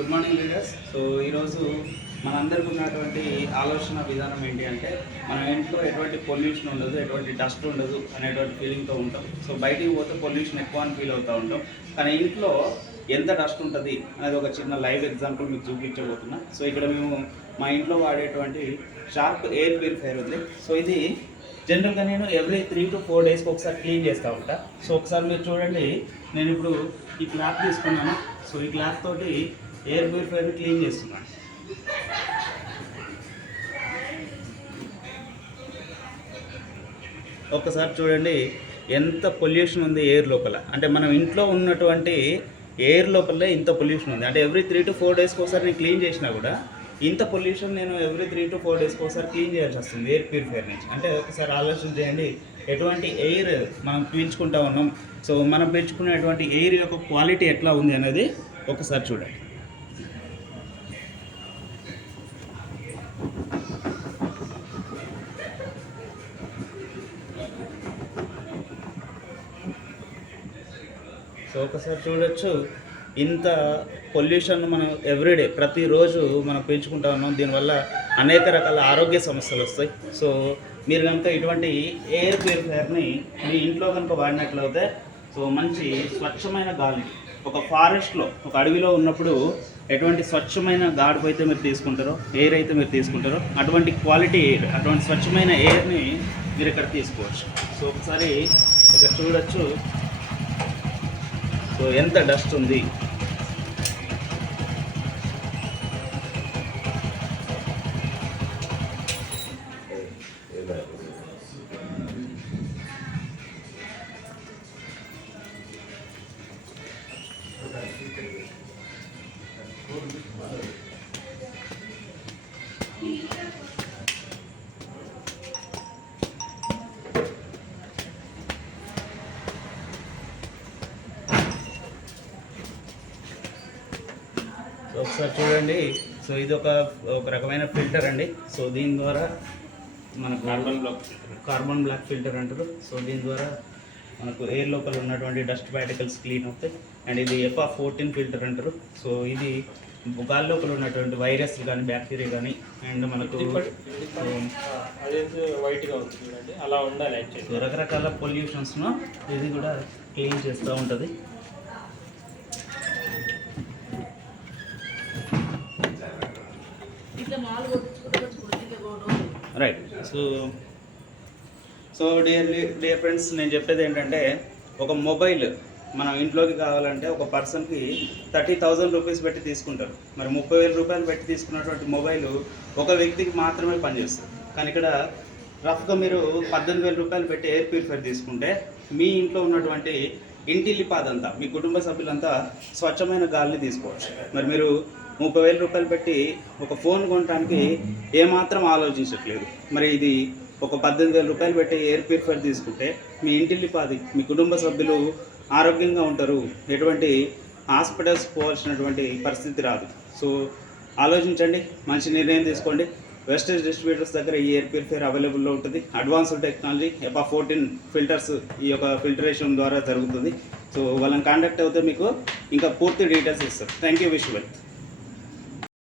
Good morning leaders. So ఈరోజు మనందరికీ ఉన్నటువంటి ఆలోచన విధానం ఏంటి అంటే, మన ఇంట్లో ఎటువంటి పొల్యూషన్ ఉండదు, ఎటువంటి డస్ట్ ఉండదు అనేటువంటి ఫీలింగ్తో ఉంటాం. సో బయటికి పోతే పొల్యూషన్ ఎక్కువ అని ఫీల్ అవుతూ ఉంటాం. కానీ ఇంట్లో ఎంత డస్ట్ ఉంటుంది అనేది ఒక చిన్న లైవ్ ఎగ్జాంపుల్ మీకు చూపించబోతున్నా. సో ఇక్కడ మేము మా ఇంట్లో వాడేటువంటి షార్ప్ ఎయిర్ ప్యూరిఫైయర్ ఉంది. సో ఇది జనరల్గా నేను ఎవ్రీ 3 to 4 డేస్కి ఒకసారి క్లీన్ చేస్తూ ఉంటా. సో ఒకసారి మీరు చూడండి, నేను ఇప్పుడు ఈ క్లాత్ తీసుకున్నాను. సో ఈ క్లాత్ తోటి ఎయిర్ ప్యూరిఫైయర్ క్లీన్ చేస్తున్నాను. ఒక్కసారి చూడండి ఎంత పొల్యూషన్ ఉంది ఎయిర్ లోపల. అంటే మనం ఇంట్లో ఉన్నటువంటి ఎయిర్ లోపలే ఇంత పొల్యూషన్ ఉంది. అంటే ఎవ్రీ 3 to 4 డేస్కి ఒకసారి నేను క్లీన్ చేసినా కూడా ఇంత పొల్యూషన్ నేను ఎవ్రీ 3 to 4 డేస్కి ఒకసారి క్లీన్ చేయాల్సి వస్తుంది ఎయిర్ ప్యూరిఫైయర్ నుంచి. అంటే ఒకసారి ఆలోచన చేయండి, ఎటువంటి ఎయిర్ మనం పీల్చుకుంటా ఉన్నాం. సో మనం పీల్చుకునేటువంటి ఎయిర్ యొక్క క్వాలిటీ ఎట్లా ఉంది అనేది ఒకసారి చూడండి. సో ఒకసారి చూడొచ్చు, ఇంత పొల్యూషన్ మనం ఎవ్రీడే ప్రతిరోజు మనం పీల్చుకుంటా ఉన్నాం. దీనివల్ల అనేక రకాల ఆరోగ్య సమస్యలు వస్తాయి. సో మీరు కనుక ఇటువంటి ఎయిర్ ప్యూరిఫైయర్ని మీ ఇంట్లో కనుక వాడినట్లయితే సో మంచి స్వచ్ఛమైన గాలి, ఒక ఫారెస్ట్లో ఒక అడవిలో ఉన్నప్పుడు ఎటువంటి స్వచ్ఛమైన గాడుపు అయితే మీరు తీసుకుంటారో, ఎయిర్ అయితే మీరు తీసుకుంటారో, అటువంటి క్వాలిటీ ఎయిర్, అటువంటి స్వచ్ఛమైన ఎయిర్ని మీరు ఇక్కడ తీసుకోవచ్చు. సో ఒకసారి ఇక్కడ చూడొచ్చు, సో ఎంత డస్ట్ ఉంది. సో ఒకసారి చూడండి, సో ఇది ఒక రకమైన ఫిల్టర్ అండి. సో దీని ద్వారా మనకు కార్బన్ బ్లాక్ ఫిల్టర్ అంటారు. సో దీని ద్వారా మనకు ఎయిర్ లోపల ఉన్నటువంటి డస్ట్ పార్టికల్స్ క్లీన్ అవుతాయి. అండ్ ఇది FA14 ఫిల్టర్ అంటారు. సో ఇది గాలి లోపల ఉన్నటువంటి వైరస్ కానీ, బ్యాక్టీరియా కానీ, అండ్ మనకు వైట్గా ఉంటుంది అలా ఉండాలి. యాక్చువల్లీ రకరకాల పొల్యూషన్స్ను ఇది కూడా క్లీన్ చేస్తూ ఉంటుంది. రైట్. సో డియర్ ఫ్రెండ్స్, నేను చెప్పేది ఏంటంటే, ఒక మొబైల్ మనం ఇంట్లోకి కావాలంటే ఒక పర్సన్కి 30,000 రూపీస్ పెట్టి తీసుకుంటారు. మరి 30,000 రూపాయలు పెట్టి తీసుకున్నటువంటి మొబైల్ ఒక వ్యక్తికి మాత్రమే పనిచేస్తుంది. కానీ ఇక్కడ రఫ్గా మీరు 18,000 రూపాయలు పెట్టి ఎయిర్ ప్యూరిఫైర్ తీసుకుంటే మీ ఇంట్లో ఉన్నటువంటి ఇంటిల్లిపాదంతా, మీ కుటుంబ సభ్యులంతా స్వచ్ఛమైన గాలిని తీసుకోవచ్చు. మరి మీరు 30,000 రూపాయలు పెట్టి ఒక ఫోన్ కొనడానికి ఏమాత్రం ఆలోచించట్లేదు. మరి ఇది ఒక 18,000 రూపాయలు పెట్టి ఎయిర్ ప్యూరిఫైర్ తీసుకుంటే మీ ఇంటిల్లిపాది, మీ కుటుంబ సభ్యులు ఆరోగ్యంగా ఉంటారు. ఎటువంటి హాస్పిటల్స్ పోవాల్సినటువంటి పరిస్థితి రాదు. సో ఆలోచించండి, మంచి నిర్ణయం తీసుకోండి. వెస్టేజ్ డిస్ట్రిబ్యూటర్స్ దగ్గర ఈ ఎయిర్ ప్యూరిఫైర్ అవైలబుల్లో ఉంటుంది. అడ్వాన్స్డ్ టెక్నాలజీ FA14 ఫిల్టర్స్ ఈ యొక్క ఫిల్టరేషన్ ద్వారా జరుగుతుంది. సో వాళ్ళని కాంటాక్ట్ అవుతే మీకు ఇంకా పూర్తి డీటెయిల్స్ ఇస్తారు. Thank you. Wish wealth.